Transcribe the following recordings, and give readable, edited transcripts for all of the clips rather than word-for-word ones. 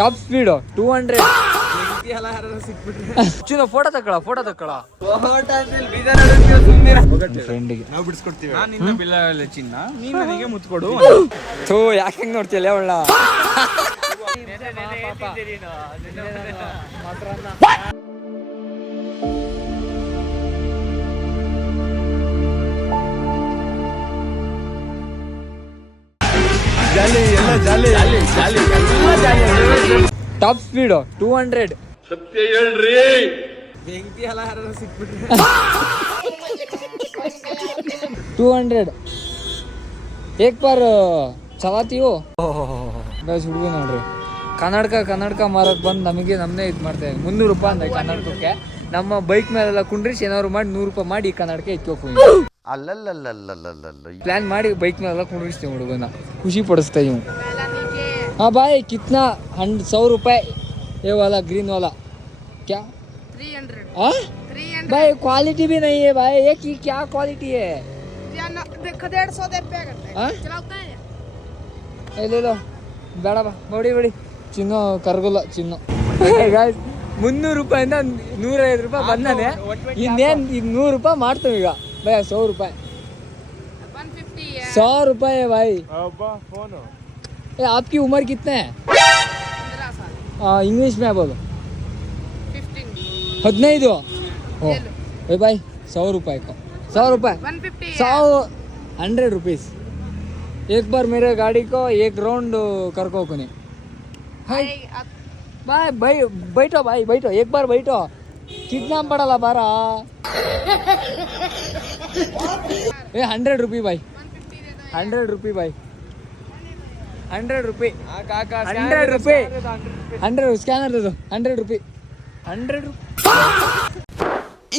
Top speed 200. ಚಿನ್ನ photo ತಕ್ಕಳ ಫ್ರೆಂಡಿಗೆ ನಾವು ಬಿಡಿಸ್ಕೊಡ್ತೀವಿ. ನಾನು ನಿನ್ನ ಬಿಲ್ಲ ಚಿನ್ನ, ನೀನು ನನಗೆ ಮುತ್ಕೊಡು. ಥೂ ಯಾಕೆ ಹೆಂಗ್ ನೋಡ್ತಿಯಲ್ಲ ಅವಳ. Top speed 200. ಸತ್ಯ ಹೇಳ್ರಿ. ಬೆಂಕಿ ಎಲ್ಲ ಯಾರು ಸಿಕ್ಬಿಟ್ರೆ 200 ಏಕ್ ಬಾರ್ ಚಲಾತಿ ಹೋ. ಹುಡುಗ ನೋಡ್ರಿ ಕನ್ನಡಕ ಮಾರಕ್ ಬಂದು ನಮಗೆ ನಮ್ಮನ್ನೇ ಇದು ಮಾಡ್ತಾ ಇದ್ದೀವಿ. 300 ರೂಪಾಯಿ ಅಂದ್ರೆ ಕನ್ನಡಕಕ್ಕೆ. ನಮ್ಮ ಬೈಕ್ ಮೇಲೆಲ್ಲ ಕುಂಡ್ರಿಸಿ ಏನಾದ್ರು ಮಾಡಿ 100 ರೂಪಾಯಿ ಮಾಡಿ ಕನ್ನಡಕ ಎತ್ಕೋತೀವಿ. ಪ್ಲಾನ್ ಮಾಡಿ ಬೈಕ್ ಮೇಲೆಲ್ಲ ಕುಂಡ್ರಿಸ್ತೀವಿ ಹುಡುಗನ, ಖುಷಿ ಪಡಿಸ್ತಾ ಇವು. हाँ भाई कितना 100 रुपए ये वाला ग्रीन वाला क्या 300 हाँ 300 भाई क्वालिटी भी नहीं है भाई, ये की क्या क्वालिटी है. देखो 150 रुपया करते हैं चलाता है ये ले लो ಬೇಡ ಬಾ ಬಡಿ ಚಿನ್ನು ಕರ್ಗೋಲ್ಲ ಚಿನ್ನು. ಗಾಯ್ಸ್ 300 ರೂಪಾಯಿಂದ 105 ರೂಪಾಯಿ ಬಂದಾನೆ. ಇನ್ನೇನು 200 ರೂಪಾಯಿ ಮಾಡ್ತೀವಿ ಈಗ ಭಯ. 100 ರೂಪಾಯಿ 150 है 100 रुपए है भाई. ಫೋನು. आपकी उम्र कितना है? 15 साल इंग्लिश में बोलो. 15 15. ओ भाई 100 रुपए को 100 रुपए 150 100 रुपीस. एक बार मेरे गाड़ी को एक राउंड करको कोने. भाई भाई बैठो एक बार बैठो. कितना पड़ा बारा. ये 100 रुपये भाई. 100 रुपये भाई. 100 रुपये 100 रुपये 100 स्कैनर दे दो. 100 रुपये 100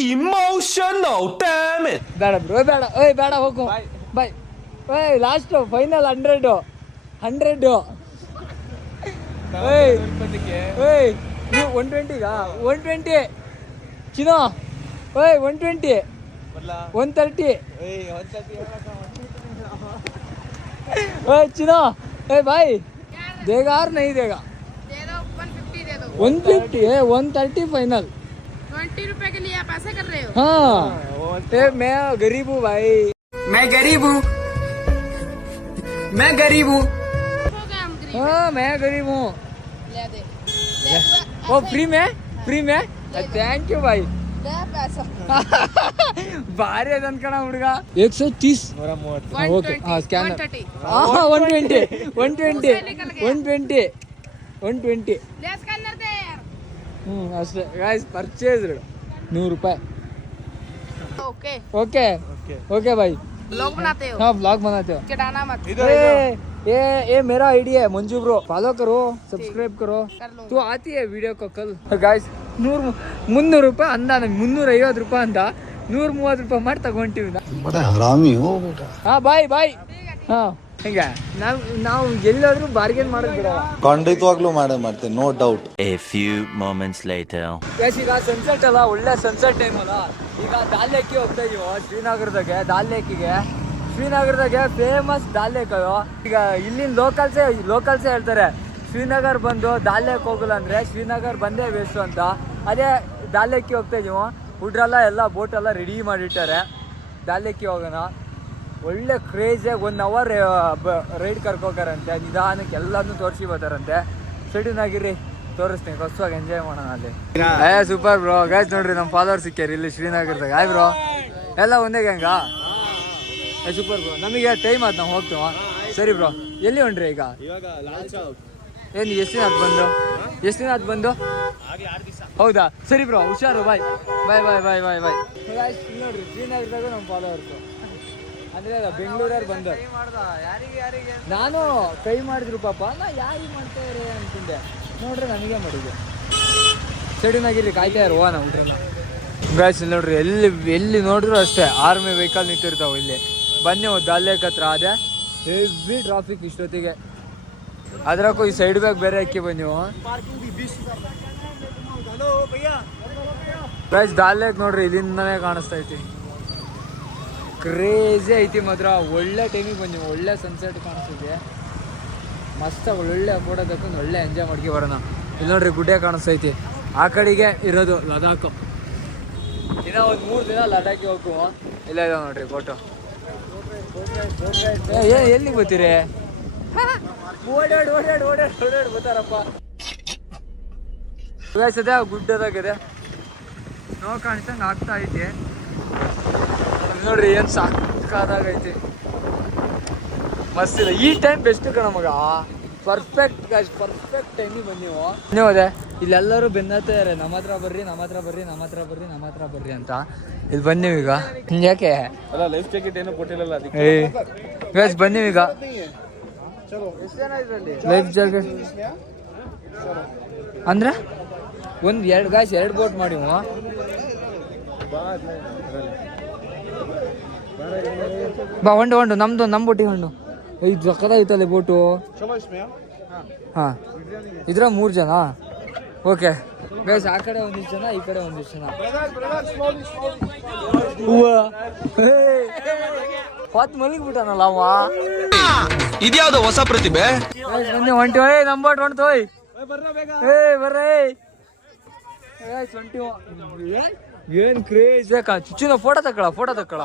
Emotional damage. ಬೇಡ ಬ್ರೋ ಬೇಡ. ಓಯ್ ಬೇಡ ಹೋಗು ಬಾಯ್. ಓಯ್ ಲಾಸ್ಟ್ ಫೈನಲ್ 100. ಓಯ್ ಓಯ್ ನೀವು 120ಗಾ 120 ಚಿನ್ನೋ. ಓಯ್ 120 130. ओए चिनो ए भाई देगा और नहीं देगा. दे दो 150 दे दो. 150 है 130 फाइनल. 20 रुपए के लिए आप ऐसे कर रहे हो. हाँ मैं गरीब हूँ भाई. मैं गरीब हूँ. हो गया हम गरीब. हाँ मैं गरीब हूँ. ले दे वो फ्री में थैंक यू भाई. दे पैसा ಭಾರಿ ಅದ ಅನ್ಕಣ ಹುಡುಗ. 130 ಓಕೆ ಹಾಂ ಸ್ಕ್ಯಾನರ್ 130 120 ले स्कैनर दे यार. ಅಷ್ಟೇ ಗಾಯ್ಸ್ ಪರ್ಚೇಸ್ 100 ರೂಪಾಯಿ. ओके ओके भाई. ब्लॉग बनाते हो. हाँ ब्लॉग बनाते हो. चिढ़ाना मत. ये मेरा आईडी है मंजू ब्रो. फॉलो करो सब्सक्राइब करो. तू आती है वीडियो को कल. गाइस 300 ರೂಪಾಯಿ ಅಂದ ನನಗೆ 350 ರೂಪಾಯಿ ಅಂದ 130 ರೂಪಾಯಿ ಮಾಡಿ ತಗೊಂತೀವಿ. ಹರಾಮಿ ಹೋ ಬೇಟ. ಹಾ ಬಾಯ್ ಹಾ ಹಿಂಗೆ ನಾವು ಎಲ್ಲಾದ್ರೂ ಬಾರ್ಗೇನ್ ಮಾಡೋದು ಬಿಡಲ್ಲ. ಖಂಡಿತವಾಗ್ಲೂ ಮಾಡ್ತೇನೆ no doubt. A few moments later. ಈಗ ಸನ್ಸೆಟ್ ಅಲ್ಲ, ಒಳ್ಳೆ ಸನ್ಸೆಟ್ ಟೈಮ್ ಅಲ್ಲ. ಈಗ ದಾಲ್ ಲೇಕ್ಗೆ ಹೋಗ್ತಾ ಇದೀವಿ ಶ್ರೀನಗರದಾಗೆ. ಶ್ರೀನಗರದಾಗೆ ಫೇಮಸ್ ದಾಲ್ ಲೇಕ್. ಈಗ ಇಲ್ಲಿನ ಲೋಕಲ್ಸೇ ಹೇಳ್ತಾರೆ ಶ್ರೀನಗರ್ ಬಂದು ದಾಲ್ ಲೇಕ್ ಹೋಗಲ್ಲ ಅಂದರೆ ಶ್ರೀನಗರ್ ಬಂದೇ ವೇಸ್ಟು ಅಂತ. ಅದೇ ದಾಲ್ ಲೇಕ್ಗೆ ಹೋಗ್ತಾ ಇದೀವಿ. ಹುಡ್ರೆಲ್ಲ ಎಲ್ಲ ಬೋಟೆಲ್ಲ ರೆಡಿ ಮಾಡಿಟ್ಟಾರೆ. ದಾಲ್ ಲೇಕ್ಗೆ ಹೋಗೋಣ. ಒಳ್ಳೆ ಕ್ರೇಜಿಯಾಗಿ 1 ಅವರ್ ರೈಡ್ ಕರ್ಕೋಕಾರಂತೆ. ನಿಧಾನಕ್ಕೆ ಎಲ್ಲದನ್ನೂ ತೋರಿಸಿ ಬರ್ತಾರಂತೆ. ಸೆಡಿನಾಗಿರಿ ತೋರಿಸ್ತೀನಿ, ಹೊಸವಾಗಿ ಎಂಜಾಯ್ ಮಾಡೋಣ ಅಲ್ಲಿ. Super bro. ಗೈಸ್ ನೋಡ್ರಿ ನಮ್ಮ ಫಾಲೋವರ್ ಸಿಕ್ಕ್ಯಾರ ಇಲ್ಲಿ ಶ್ರೀನಗರದಾಗ. ಆಯ್ ಬ್ರೋ ಎಲ್ಲ ಒಂದೇ ಗ್ಯಾಂಗಾ. Super bro. ನಮಗೆ ಟೈಮ್ ಆಯ್ತು, ನಾವು ಹೋಗ್ತೀವ. ಸರಿ ಬ್ರೋ. ಎಲ್ಲಿ ಹೊಂಟ್ರಿ ಈಗ? ಏನು ಎಷ್ಟು ದಿನ ಆಯ್ತು ಬಂದು? ಹೌದಾ ಸರಿ ಬ್ರೋ, ಹುಷಾರು. ಬಾಯ್ ನೋಡ್ರಿ ಶ್ರೀನಗರದಾಗ ನಮ್ಮ ಫಾಲೋವರ್ಸು ಅಂದರೆ ಬೆಂಗಳೂರವ್ರು ಬಂದವ್ರು. ನಾನು ಕೈ ಮಾಡಿದ್ರು ಪಾಪ. ನಾ ಯಾರಿಗೆ ಮಾಡ್ತಾಯಿರಿ ಅಂತಿದ್ದೆ. ನೋಡ್ರಿ ನನಗೆ ಮಾಡಿದ್ದೆ. ಸೈಡಿನಾಗಿರಿ ಕಾಯ್ತಾ ಇರುವ ನಾವು ಹುಡ್ರನ್ನ. ಗಾಯ್ಸ್ ನೋಡ್ರಿ ಎಲ್ಲಿ ನೋಡಿದ್ರು ಅಷ್ಟೇ ಆರ್ಮಿ ವೆಹಿಕಲ್ ನಿಂತಿರ್ತಾವೆ ಇಲ್ಲಿ. ಬನ್ನಿ ದಾಲ್ ಲೇಕ್ ಹತ್ರ ಅದೇ ಹೆವಿ ಟ್ರಾಫಿಕ್ ಇಷ್ಟೊತ್ತಿಗೆ. ಅದ್ರಾಗೂ ಈ ಸೈಡ್ ಬ್ಯಾಗ್ ಬೇರೆ ಹಾಕಿ ಬನ್ನಿ. ಗೈಸ್ ದಾಲ್ ಲೇಕ್ ನೋಡ್ರಿ ಇಲ್ಲಿಂದನೇ ಕಾಣಿಸ್ತಾ ಐತಿ. ಕ್ರೇಜಿ ಐತಿ ಮಾತ್ರ. ಒಳ್ಳೆ ಟೈಮಿಗೆ ಬಂದ್ವಿ, ಒಳ್ಳೆ ಸನ್ಸೆಟ್ ಕಾಣಿಸ್ತಿದೆ. ಮಸ್ತ್ ಒಳ್ಳೆ ಫೋಟೋ ತಕೊಂಡು ಒಳ್ಳೆ ಎಂಜಾಯ್ ಮಾಡ್ಕೊ ಬರೋಣ. ಇಲ್ಲಿ ನೋಡ್ರಿ ಗುಡ್ಡೆ ಕಾಣಿಸ್ತೈತಿ, ಆ ಕಡೆಗೆ ಇರೋದು ಲದಾಖ್. ಇನ್ನೂ ಒಂದು 3 ದಿನ ಲಡಾಖಿಗೆ ಹೋಗುವ. ಇಲ್ಲ ಇಲ್ಲ ನೋಡ್ರಿ ಫೋಟೋ. ಎಲ್ಲಿ ಗೊತ್ತೀರಿ? ಓಡಾಡಿ ಓಡಾಡಿ ಓಡಾಡಿ ಓಡಾಡಿ ಬರ್ತಾರಪ್ಪ. ಸದ್ಯ ಗುಡ್ಡದಾಗಿದೆ, ನೋವು ಕಾಣಿಸ್ತಂಗೆ ಆಗ್ತಾ ಐತಿ ನೋಡ್ರಿ. ಏನು ಸಾಕಾದಾಗೈತಿ, ಮಸ್ತ್ ಇದೆ. ಈ ಟೈಮ್ ಬೆಸ್ಟ್ ಕಣ ಮಗ, ಪರ್ಫೆಕ್ಟ್ ಪರ್ಫೆಕ್ಟ್ ಟೈಮಿಗೆ ಬಂದೀವು. ನೀವು ಅದೇ ಇಲ್ಲೆಲ್ಲರೂ ಬೆನ್ನತ್ತಾರೆ, ನಮ್ಮ ಹತ್ರ ಬರ್ರಿ ನಮ್ಮ ಹತ್ರ ಬರ್ರಿ ನಮ್ಮ ಹತ್ರ ಬರ್ರಿ ನಮ್ಮ ಹತ್ರ ಬರ್ರಿ ಅಂತ. ಇಲ್ಲಿ ಬಂದೀವೀಗ. ಯಾಕೆ ಅಲ್ಲ ಲೈಫ್ ಜಾಕೆಟ್ ಏನೋ ಕೊಟ್ಟಿಲ್ಲಲ್ಲ ಅದಕ್ಕೆ. ಗೈಸ್ ಬಂದೀವೀಗ. ಲೈಫ್ ಜಾಕೆಟ್ ಅಂದ್ರೆ ಒಂದು 2 ಬೋಟ್ ಮಾಡಿವು. ಬಾ ಹೊಂಡು ನಮ್ದು ನಮ್ಮ ಬೋಟಿಗೆ ಹೊಂಡು. ಇದು ಸಕ್ಕದಾಗಿತ್ತಲ್ಲ ಬೋಟು. ಹಾಂ ಇದ್ರ 3 ಜನ. ಓಕೆ ಗೈಸ್, ಆ ಕಡೆ ಒಂದಿಷ್ಟು ಜನ, ಈ ಕಡೆ ಒಂದಿಷ್ಟು ಜನ. ಹೊತ್ತು ಮಲಗಿಬಿಟ್ಟಾನಲ್ಲ ಅವ. ಇದ್ಯಾವ್ದು ಹೊಸ ಪ್ರತಿಭೆ? ಬನ್ನಿ ಹೊಂಟಿವ. ನಮ್ಮ ಬೋಟ್ ಹೊಂಟೋಯ್. ಬರ್ರಿ ಏನ್ ಕ್ರೇಜ್ ಬೇಕಾ? ಚುಚ್ಚಿನ ಫೋಟೋ ತಕ್ಕಳ ಫೋಟೋ ತಕ್ಕಳ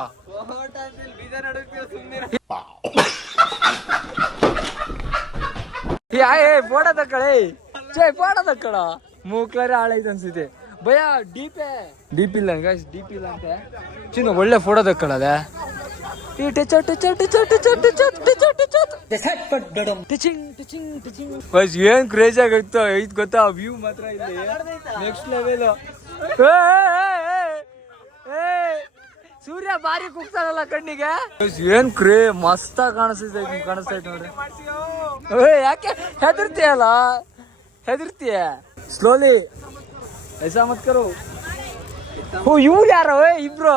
ಮೂಕ್ಲಾರೆ ಹಾಳೈತೆ ಅನ್ಸುತ್ತೆ ಭಯ. ಡಿಪಿ ಇಲ್ಲ ಗೈಸ್, ಡಿಪಿ ಇಲ್ಲ ಅಂತೆ. ಚಿನ್ನ ಒಳ್ಳೆ ಫೋಟೋ ತಕ್ಕಳದೆ. ಏನ್ ಕ್ರೇಜ್ ಆಗಿತ್ತು ಐತ್ ಗೊತ್ತಾ? ವ್ಯೂ ಮಾತ್ರ ಇಲ್ಲಿ ನೆಕ್ಸ್ಟ್ ಲೆವೆಲ್. ಸೂರ್ಯ ಬಾರಿ ಕುಗ್ತಾನಲ್ಲ ಕಣ್ಣಿಗೆ. ಏನ್ ಮಸ್ತ ಕಾಣಿಸ್ತೈತೆ ನೋಡ್ರಿ. ಯಾಕೆ ಹೆದರ್ತೀಯ? ಸ್ಲೋಲಿ ಐಸಾ ಮತ್ ಕರು. ಇವ್ರು ಯಾರೋ ಇಬ್ರು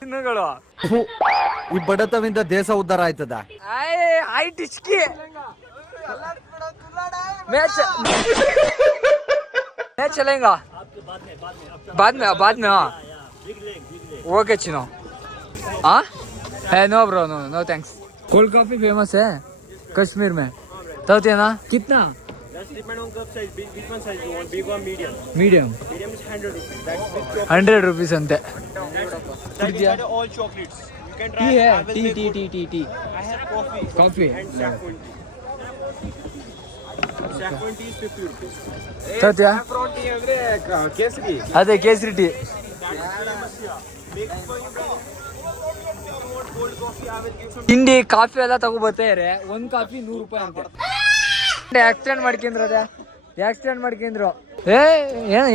ಚಿನ್ನಗಳು. ಈ ಬಡತವಿಂದ ದೇಶ ಉದ್ಧಾರ ಆಯ್ತದ. ಹೈಟ್ ಇಚ್ಕಿ मैच चलेगा बाद में हाँ ओके चिनो. हाँ है no bro, no thanks. Cold coffee famous है कश्मीर में. तो ना कितना? मीडियम 100 रुपीस अंते. all chocolates. You can tea try. है I will make tea I have coffee. Coffee. And saffron tea. Saffron tea is 50 rupees. ಸತ್ಯ Saffron tea ಅಂದ್ರೆ ಕೇಸರಿ. ಅದೇ ಕೇಸರಿ ಟೀ. ತಿಂಡಿ ಕಾಫಿ ಎಲ್ಲ ತಗೋಬರ್ತಾರೆ. ಒಂದು ಕಾಫಿ 100 ರೂಪಾಯಿ ಅಂತೆ. ಆಕ್ಸಿಡೆಂಟ್ ಮಾಡ್ಕೊಂಡ್ರು.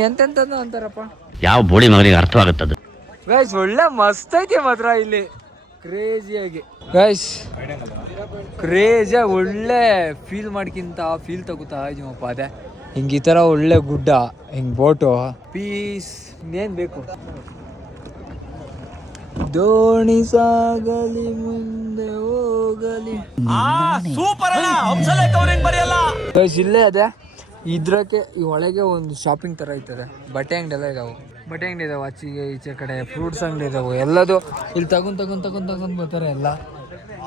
ಎಂತೆಂತಂದು ಅಂತಾರಪ್ಪ. ಯಾವ ಬೋಳಿ ಮಗನಿಗೆ ಅರ್ಥವಾಗುತ್ತದೆ? ಗೈಸ್ ಒಳ್ಳೆ ಮಸ್ತ್ ಐತಿ ಮಾತ್ರ ಇಲ್ಲಿ ಕ್ರೇಜಿಯಾಗಿ. ಗೈಸ್ ಕ್ರೇಜಿಯಾಗಿ ಒಳ್ಳೆ ಫೀಲ್ ತಗೋತಾ ಇದೀವಪ್ಪ. ಅದೇ ಹಿಂಗೆ ಈ ಥರ ಒಳ್ಳೆ ಗುಡ್ಡ, ಹಿಂಗೆ ಬೋಟು, ಪೀಸ್, ಇನ್ನೇನು ಬೇಕು. ದೋಣಿ ಸಾಗಲಿ ಮುಂದೆ ಹೋಗಲಿ. ಗೈಸ್ ಇಲ್ಲೇ ಅದೇ ಇದ್ರಕ್ಕೆ ಈ ಒಳಗೆ ಒಂದು ಶಾಪಿಂಗ್ ಥರ ಐತದೆ. ಬಟ್ಟೆ ಅಂಗಡಿ ಎಲ್ಲ ಇದಾವೆ, ಆಚೆಗೆ ಈಚೆ ಕಡೆ ಫ್ರೂಟ್ಸ್ ಅಂಗಡಿ ಇದಾವೆ. ಎಲ್ಲದು ಇಲ್ಲಿ ತಗೊಂಡ್ ಬರ್ತಾರೆ ಎಲ್ಲ.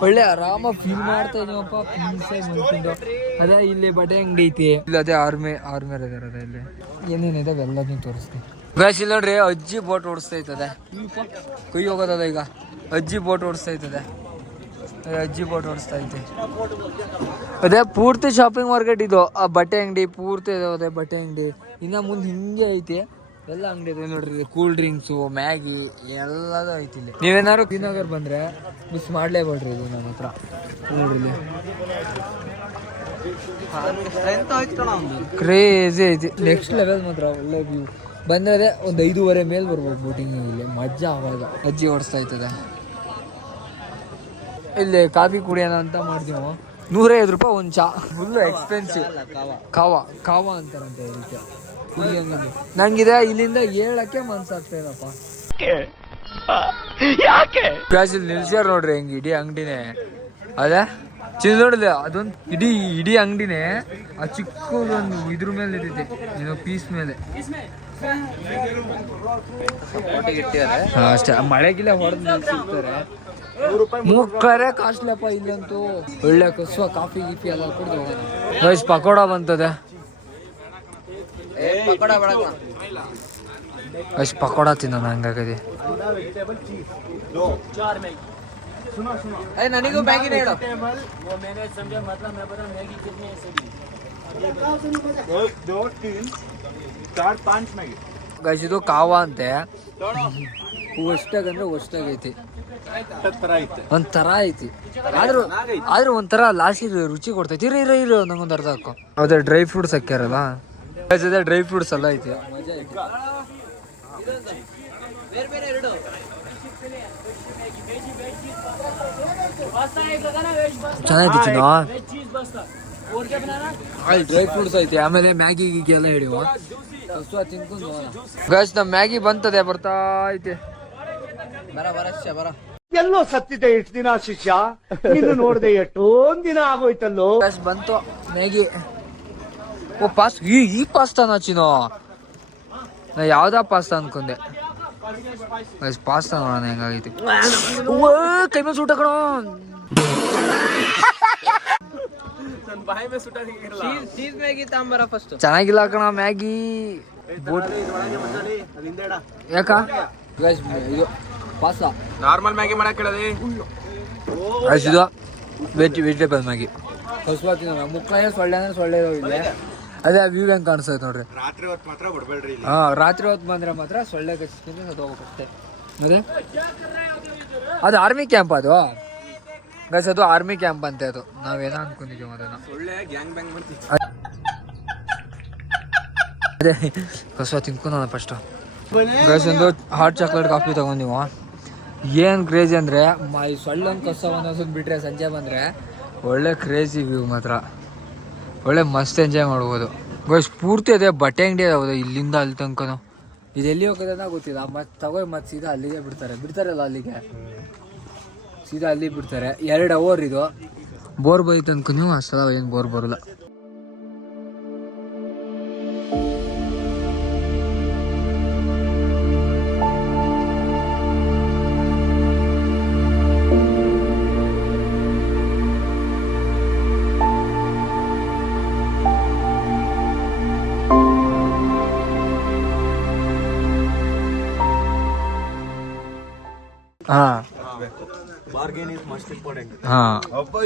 ಒಳ್ಳೆ ಆರಾಮಾಗಿ ಫೀಲ್ ಮಾಡ್ತಾ ಇದೀವಪ್ಪ, ಪೀಸಾಗಿ ಮಲ್ಕೊಂಡು. ಅದೇ ಇಲ್ಲಿ ಬಟ್ಟೆ ಅಂಗಡಿ ಐತಿ, ಇಲ್ಲಿ ಅದೇ ಆರ್ಮಿ ಇದಾರೆ. ಅದೇ ಇಲ್ಲಿ ಏನೇನಿದಾವೆ ಎಲ್ಲದನ್ನೂ ತೋರಿಸ್ತೀನಿ. ಗೈಸ್ ಇಲ್ಲಿ ನೋಡ್ರಿ, ಅಜ್ಜಿ ಬೋಟ್ ಓಡಿಸ್ತಾ ಇರ್ತದೆ. ಕುಯ್ಯಿ ಹೋಗೋದದ ಈಗ. ಅಜ್ಜಿ ಬೋಟ್ ಓಡಿಸ್ತಾ ಐತೆ. ಅದೇ ಪೂರ್ತಿ ಶಾಪಿಂಗ್ ಮಾರ್ಕೆಟ್ ಇದು. ಆ ಬಟ್ಟೆ ಅಂಗಡಿ ಪೂರ್ತಿ ಇದಾವೆ, ಬಟ್ಟೆ ಅಂಗಡಿ. ಇನ್ನು ಮುಂದೆ ಹಿಂಗೆ ಐತಿ ಎಲ್ಲ ಅಂಗಡಿ ಇದೆ ನೋಡ್ರಿ. ಕೂಲ್ ಡ್ರಿಂಕ್ಸು, ಮ್ಯಾಗಿ ಎಲ್ಲದೂ ಐತಿ ಇಲ್ಲಿ. ನೀವೇನಾದ್ರು ಶ್ರೀನಗರ್ ಬಂದರೆ ಮಿಸ್ ಮಾಡಲೇಬೇಡ್ರಿ, ಇದು ನನ್ನ ಹತ್ರ ನೋಡ್ರಿ. ಕ್ರೇಜಿ ಐತಿ, ನೆಕ್ಸ್ಟ್ ಲೆವೆಲ್ ಮಾತ್ರ. ಒಳ್ಳೆ ವ್ಯೂ ಬಂದರೆ ಒಂದು 5:30 ಮೇಲೆ ಬರ್ಬೋದು ಬೋಟಿಂಗ್. ಇಲ್ಲಿ ಮಜಾ ಆವಾಗ ಅಜ್ಜಿ ಓಡಿಸ್ತಾ ಇರ್ತದೆ. ಇಲ್ಲಿ ಕಾಫಿ ಕುಡಿಯೋಣ ಅಂತ ಮಾಡಿದೀವಿ. 105 ರೂಪಾಯಿ ಒಂದು ಚಾ, ಫುಲ್ಲು ಎಕ್ಸ್ಪೆನ್ಸಿವ್. ಕಾವ ಅಂತಾರಂತೆ ಇದಕ್ಕೆ ಕುಡಿಯಂಗಿಲ್ಲ. ನಂಗಿದೆ ಇಲ್ಲಿಂದ ಹೇಳಕ್ಕೆ ಮನ್ಸಾಗ್ತಾ ಇಲ್ಲಪ್ಪ. ಯಾಕೆ ಇಲ್ಲಿ ನಿಲ್ಸ್ಯಾರ ನೋಡ್ರಿ, ಹೆಂಗೆ ಇಡೀ ಅಂಗಡಿನೇ. ಅದೇ ನೋಡಿಲ್ಲ ಅದೊಂದು ಇಡೀ ಅಂಗಡಿನೇ ಆ ಚಿಕ್ಕದೊಂದು ಇದ್ರ ಮೇಲೆ ಇರ್ತೈತೆ ಏನೋ ಪೀಸ್ ಮೇಲೆ ಅಷ್ಟೇ. ಮಳೆಗಿಲ್ಲ ಹೊಡೆದು ನಿಲ್ಸಿರ್ತಾರೆ. ಮುಕ್ಕರೆ ಕಾಸ್ಟ್ಲಪ್ಪ ಇಲ್ಲಂತೂ. ಒಳ್ಳೆ ಕಸುವ ಕಾಫಿ ಗೀಫಿ ಎಲ್ಲ ಕುಡ್ದು ಹೋಗೋಣ. ವಯಸ್ಸು ಪಕೋಡ ಬಂತದೆ. ವಯಸ್ಸು ಪಕೋಡ ತಿನ್ನೋಣ ಹಂಗಾಗದೆ. ನನಗೂ ಮ್ಯಾಗಿನ ಹೇಳು. ಗೈಸ್ ಇದು ಕಾವ ಅಂತೆ. ಅಷ್ಟಾಗಂದ್ರೆ ಅಷ್ಟಾಗೈತಿ. ಒಂಥರ ಐತಿ ಆದ್ರೂ ಒಂಥರ ಲಾಸ್ಟ್ ರುಚಿ ಕೊಡ್ತೈತಿ. ಇರೋ ನಂಗೊಂದು ಅರ್ಧ ಹಾಕೋ. ಅದೇ ಡ್ರೈ ಫ್ರೂಟ್ಸ್ ಹಾಕ್ಯಾರಲ್ಲ, ಅದೇ ಡ್ರೈ ಫ್ರೂಟ್ಸ್ ಎಲ್ಲ ಐತಿ. ಚೆನ್ನಾಗೈತಿ ಚಿನ್ನ. ಅಲ್ಲಿ ಡ್ರೈ ಫ್ರೂಟ್ಸ್ ಐತಿ. ಆಮೇಲೆ ಮ್ಯಾಗಿ ಗೀಗಿ ಎಲ್ಲ ಹಿಡಿಯುವ ತಿನ್ಕೊಂಡು. ಗೈಸ್ ನಮ್ ಮ್ಯಾಗಿ ಬಂತದೆ, ಬರ್ತಾ ಐತೆ. ಬರ ಎಲ್ಲೋ ಸತ್ತಿದ್ದೆ ಎಷ್ಟು ದಿನ ಶಿಷ್ಯ, ನಿನ್ನ ನೋಡ್ದೆ ಎಷ್ಟೊಂದ್ ದಿನ ಆಗೋಯ್ತಲ್ಲೋ. ಬಂತು ಮ್ಯಾಗಿ. ಓ ಪಾಸ್ ಈ ಪಾಸ್ತಾನ ಚಿನ್ನೋ. ನಾ ಯಾವ್ದಾ ಪಾಸ್ತಾ ಅನ್ಕೊಂಡೆ. ಪಾಸ್ತಾ ನೋಡೋಣ ಹೆಂಗಾಗೈತಿ. ಕೈ ಮೇಲೆ ಸೂಟ ಕಣೋ. ಚೆನ್ನಾಗಿಲ್ಲ ಕಣ ಮ್ಯಾಗಿ. ಯಾಕ ಇದು ಪಾಸ್ತಾ ನಾರ್ಮಲ್ ಮ್ಯಾಗಿ ಮಾಡಕ್ ಹೇಳದಿ. ಇದು ವೆಜಿಟೇಬಲ್ ಮ್ಯಾಗಿ. ಹೊಸವಾತಿ ಮುಕ್ಕಾಯ ಸೊಳ್ಳೆ ಅಂದ್ರೆ ಸೊಳ್ಳೆ ಇದೆ. ಅದೇ ವ್ಯೂ ಹೆಂಗ್ ಕಾಣಿಸ್ತೈತೆ ನೋಡ್ರಿ. ರಾತ್ರಿ ಹೊತ್ತು ಮಾತ್ರ ಬಿಡ್ಬೇಡ್ರಿ. ಹಾ ರಾತ್ರಿ ಹೊತ್ತು ಬಂದ್ರೆ ಮಾತ್ರ ಸೊಳ್ಳೆ ಕಚ್ಚಿದ್ರೆ ಸತ್ತೋಗ್ಬೇಕಷ್ಟೇ. ಅದೇ ಅದು ಆರ್ಮಿ ಕ್ಯಾಂಪ್. ಅದು ಗೈಸ್ ಅದು ಆರ್ಮಿ ಕ್ಯಾಂಪ್ ಅಂತೆ. ಅದು ನಾವೇನೋ ಅನ್ಕೊಂಡಿದ್ದೀವಿ ಅದನ್ನ. ಒಳ್ಳೆ ಗ್ಯಾಂಗ್ ಬ್ಯಾಂಗ್ ಮಾಡ್ತೀವಿ. ಅದೇ ಹೊಸ ತಿನ್ಕೊಂಡು ಫಸ್ಟ್ ಗೈಸ್ ಒಂದು ಹಾಟ್ ಚಾಕ್ಲೇಟ್ ಕಾಫಿ ತಗೊಂಡಿವ. ಏನು ಕ್ರೇಜಿ ಅಂದರೆ ಈ ಸೊಳ್ಳೆ ಕಸ ಒಂದೊಂದು ಬಿಟ್ರೆ ಸಂಜೆ ಬಂದರೆ ಒಳ್ಳೆ ಕ್ರೇಜಿ ವ್ಯೂ ಮಾತ್ರ. ಒಳ್ಳೆ ಮಸ್ತ್ ಎಂಜಾಯ್ ಮಾಡ್ಬೋದು ಗೈಸ್. ಪೂರ್ತಿ ಅದೇ ಬಟ್ಟೆ ಅಂಗಡಿ ಅದಾವ ಇಲ್ಲಿಂದ ಅಲ್ಲಿ ತನಕನೂ. ಇದು ಎಲ್ಲಿ ಹೋಗೋದನ್ನ ಗೊತ್ತಿಲ್ಲ. ಮತ್ತೆ ತಗೋ ಮತ್ತೆ ಸೀದಾ ಅಲ್ಲಿಗೆ ಬಿಡ್ತಾರಲ್ಲ ಅಲ್ಲಿಗೆ ಸೀದಾ ಅಲ್ಲಿ ಬಿಡ್ತಾರೆ. 2 ಅವರ್ ಇದು. ಬೋರ್ ಬೈತು ಅನ್ಕೊಂಡು ಅಷ್ಟಲ್ಲ, ಏನು ಬೋರ್ ಬರೋಲ್ಲ.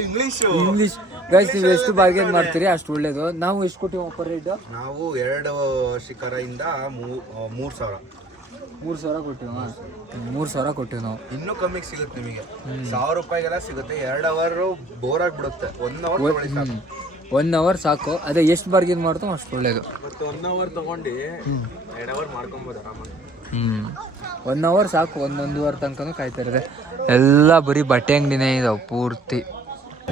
ಇಂಗ್ಲಿಷ್ ಗೈಸ್, ನೀವು ಎಷ್ಟು ಬಾರ್ಗೇನ್ ಮಾಡ್ತೀರಿ ಅಷ್ಟು ಒಳ್ಳೇದು. ನಾವು ಎಷ್ಟು ಕೊಟ್ಟಿವಿ ಪರ್ ರೇಟ್? ನಾವು 2 ಶಿಖರದಿಂದ 3,000 ಕೊಟ್ಟಿವಿ. 3,000 ಕೊಟ್ಟಿವಿ ನಾವು. ಇನ್ನೂ ಕಮ್ಮಿ ಸಿಗುತ್ತೆ ನಿಮಗೆ. 1,000 ರೂಪಾಯಿಗೆಲ್ಲ ಸಿಗುತ್ತೆ. 2 ಅವರ್ ಬೋರ್ ಆಗ್ಬಿಡುತ್ತೆ. 1 ಅವರ್ ಸಾಕು. ಅದೇ ಎಷ್ಟು ಬಾರ್ಗೇನ್ ಮಾಡ್ತಾವ ಅಷ್ಟು ಒಳ್ಳೇದು. 1 ಅವರ್ ತಗೊಂಡು 2 ಅವರ್ ಮಾಡ್ಕೊಬೋದು ಆರಾಮಾಗಿ. 1 ಅವರ್ ಸಾಕು. 1-1.5 ತನಕನೂ ಕಾಯ್ತಾ ಇರೋದೆ. ಎಲ್ಲ ಬರೀ ಬಟ್ಟೆ ಅಂಗಡಿನೇ ಇದಾವೆ ಪೂರ್ತಿ.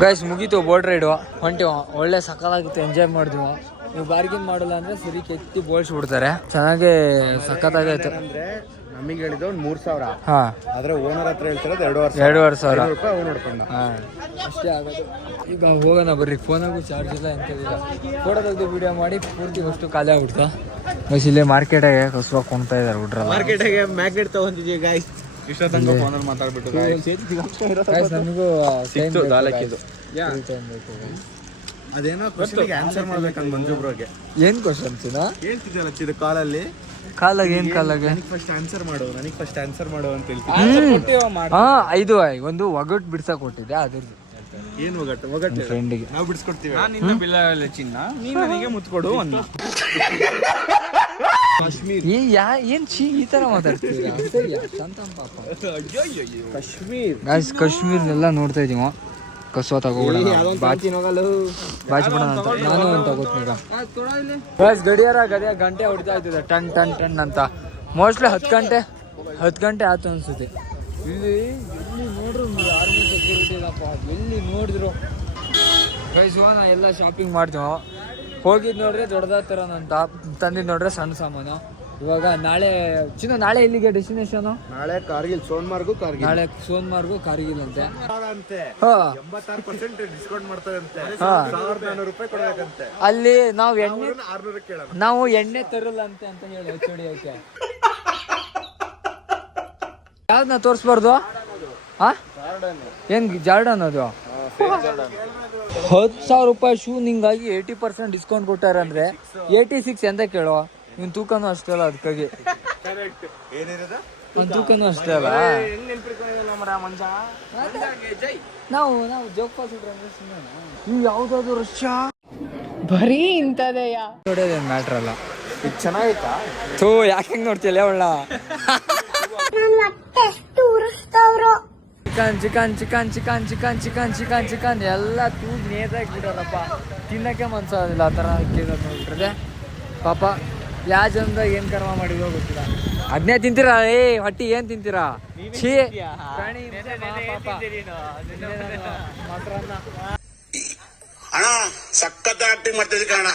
ಗೈಸ್ ಮುಗೀತು ಬೋಟ್ ರೈಡು, ಹೊಂಟಿವ. ಒಳ್ಳೆ ಸಕ್ಕತ್ತಾಗಿತ್ತು, ಎಂಜಾಯ್ ಮಾಡಿದ್ವಿ. ನೀವು ಬಾರ್ಗಿನ್ ಮಾಡಲ್ಲ ಅಂದ್ರೆ ಸರಿ ಕೆತ್ತಿ ಬೋಳ್ಸ್ಬಿಡ್ತಾರೆ. ಚೆನ್ನಾಗಿ ಸಕ್ಕತ್ತಾಗೈತೆ. ನಮಗೆ ಹೇಳಿದ್ದು 3,000. ಹಾ ಆದ್ರೆ ಓನರ್ ಹತ್ರ ಹೇಳ್ತಿರೋದು 2,500 ರೂಪಾಯಿ ನೋಡ್ಕೊಂಡು. ಹಾ ಅಷ್ಟೇ ಆಗೋದು. ಈಗ ಹೋಗೋಣ ಬರ್ರಿ. ಫೋನಾಗೂ ಚಾರ್ಜ್ ಇಲ್ಲ ಎಂತದಿಲ್ಲ. ಫೋಟೋ ತೆಗೆದು ವಿಡಿಯೋ ಮಾಡಿ ಪೂರ್ತಿ ಅಷ್ಟು ಖಾಲಿ ಆಗ್ಬಿಡ್ತಾ. ಗೈಸ್ ಇಲ್ಲೇ ಮಾರ್ಕೆಟಾಗೆ ಕಸುವ ಕೊಂಡ್ತಾ ಇದಾರೆ ಹುಡ್ರಲ್ಲ. ಮಾರ್ಕೆಟಾಗೆ ಮ್ಯಾಗ್ನೆಟ್ ತಗೊಂಡಿದ್ದೀವಿ ಗೈಸ್. ಇಷ್ಟೊತ್ತಂಗ ಫೋನಲ್ಲಿ ಮಾತಾಡ್ಬಿಟ್ಟು ನಮಗೂ ಅದೇನೋ ಕ್ವಶನ್ಗೆ ಆನ್ಸರ್ ಮಾಡ್ಬೇಕಂತ ಮಂಜುಬ್ರೋಗೆ. ಏನ್ ಕ್ವಶನ್ಸ್ ಹೇಳ್ತಿದ್ದಲ್ಲ ಚಿದ ಕಾಲಲ್ಲಿ ಏನ್ ಕಾಲಾಗೆ ಫಸ್ಟ್ ಆನ್ಸರ್ ಮಾಡು ಅಂತ ಹೇಳ್ತೀವಿ. ಹಾ ಇದು ಒಂದು ಒಗಟ್ ಬಿಡ್ಸಕ್ ಕೊಟ್ಟಿದ್ದೆ. ಅದ್ರದ್ದು ಏನು ಒಗಟ್ಟು ಫ್ರೆಂಡಿಗೆ ನಾವು ಬಿಡಿಸ್ಕೊಡ್ತೀವಿ. ನಿನ್ನ ಬಿಲ್ಲ ಚಿನ್ನ ನೀನು ನನಗೆ ಮುತ್ಕೊಡು ಅನ್ನ. ಕಾಶ್ಮೀರ್ ಏನ್ ಈ ತರ ಮಾತಾಡ್ತೀರಾ? ಕಾಶ್ಮೀರ್ ಕಾಶ್ಮೀರ್ನೆಲ್ಲ ನೋಡ್ತಾ ಇದೀವ. ಕಸುವ ತಗೋಬಿಡೋಣ, ಬಾಚ್ಬಿಡೋಣ ಅಂತ ನಾನು ಒಂದು ತಗೋತೀನಿ ಈಗ. ಗಡಿಯಾರ ಗಂಟೆ ಹೊಡಿತಾ ಇರ್ತದೆ ಟನ್ ಟನ್ ಟನ್ ಅಂತ. ಮೋಸ್ಟ್ಲಿ 10 ಗಂಟೆ ಆಯ್ತು ಅನ್ಸುತ್ತೆ. ಇಲ್ಲಿ ನೋಡ್ರು ಆರ್ಮಿ ಸೆಕ್ಯೂರಿಟಿ ಇಲ್ಲಪ್ಪ. ಎಲ್ಲಿ ನೋಡಿದ್ರು ಗೈಸ್ ನಾ ಎಲ್ಲ ಶಾಪಿಂಗ್ ಮಾಡ್ತೀವಿ. ಹೋಗಿದ್ ನೋಡ್ರೆ ದೊಡ್ಡದ ತರೋಣ ಅಂತ, ತಂದಿದ್ ನೋಡ್ರೆ ಸಣ್ಣ ಸಾಮಾನು. ಇವಾಗ ನಾಳೆ ನಾಳೆ ಎಲ್ಲಿಗೆ ಡೆಸ್ಟಿನೇಷನ್? ನಾಳೆ ಕಾರ್ಗಿಲ್, ಸೋನ್ಮಾರ್ಗು ಕಾರ್ಗಿಲ್. ನಾಳೆ ಸೋನ್ಮಾರ್ಗು ಕಾರ್ಗಿಲ್ ಅಂತೆ. ಅಂತೆ ಹಾ 86% ಡಿಸ್ಕೌಂಟ್ ಮಾಡ್ತಾರಂತೆ. ಹಾ. 1400 ರೂಪಾಯಿ ಕೊಡ್ಬೇಕಂತೆ. ಅಲ್ಲಿ ನಾವು ಎಣ್ಣೆ 600 ಕೇಳೋಣ. ನಾವು ಎಣ್ಣೆ ತರಲ್ಲಂತೆ ಅಂತ ಹೇಳಿ HOD ಐತೆ. ಯಾವ್ದನ್ನ ತೋರಿಸ್ಬಾರ್ದು? ಹಾ ಏನ್ ಜಾರ್ಡನ್ ಅದು? 10,000 ರೂಪಾಯಿ ಶೂ ನಿಂಗಾಗಿ 80% ಡಿಸ್ಕೌಂಟ್ ಕೊಟ್ಟಾರ ಅಂದ್ರೆ 86 ಎಂತ ಕೇಳೋ. ಇವ್ನ ತೂಕನೂ ಅಷ್ಟೇ ಅಲ್ಲ, ಅದಕ್ಕಾಗಿ ಏನಿರೋದು? ಅವ್ನ ತೂಕನೂ ಅಷ್ಟೇ ಅಲ್ಲ. ನಾವು ಜೋಗ್ ಪಾಸ್ ನೀವು ಯಾವ್ದಾದ್ರು ರಷ್ಯಾ ಬರೀ ಇಂಥದೆಯಾ ನೋಡೋದೇನು ಮ್ಯಾಟ್ರ್ ಅಲ್ಲ. ಇದು ಚೆನ್ನಾಗಿತ್ತಾ? ಥೂ ಯಾಕೆ ಹೆಂಗ್ ನೋಡ್ತಿಲ್ಲ ಅವಳ? ಚಿಕನ್ ಎಲ್ಲ ತೂಗ್ ನೇದಾಗಿ ಬಿಡೋರಪ್ಪ. ತಿನ್ನಕ್ಕೆ ಮನ್ಸಾಗೋದಿಲ್ಲ ಆ ಥರ ನೋಡ್ಬಿಟ್ರೆ. ಪಾಪ ಯಾವ ಜನದಾಗ ಏನ್ ಕರ್ಮ ಮಾಡಿದ್ವೋ ಗೊತ್ತಿಲ್ಲ. ಅದನ್ನೇ ತಿಂತೀರಾ? ಹೊಟ್ಟಿ ಏನ್ ತಿಂತೀರಾ? ಛೀ ಪ್ರಾಣಿ ಹಿಂಸೆ ಪಾಪ. ಅಣ್ಣ ಸಖತ್ ಆಕ್ಟಿಂಗ್ ಮಾಡ್ತಿದ್ದೆ ಕಣ.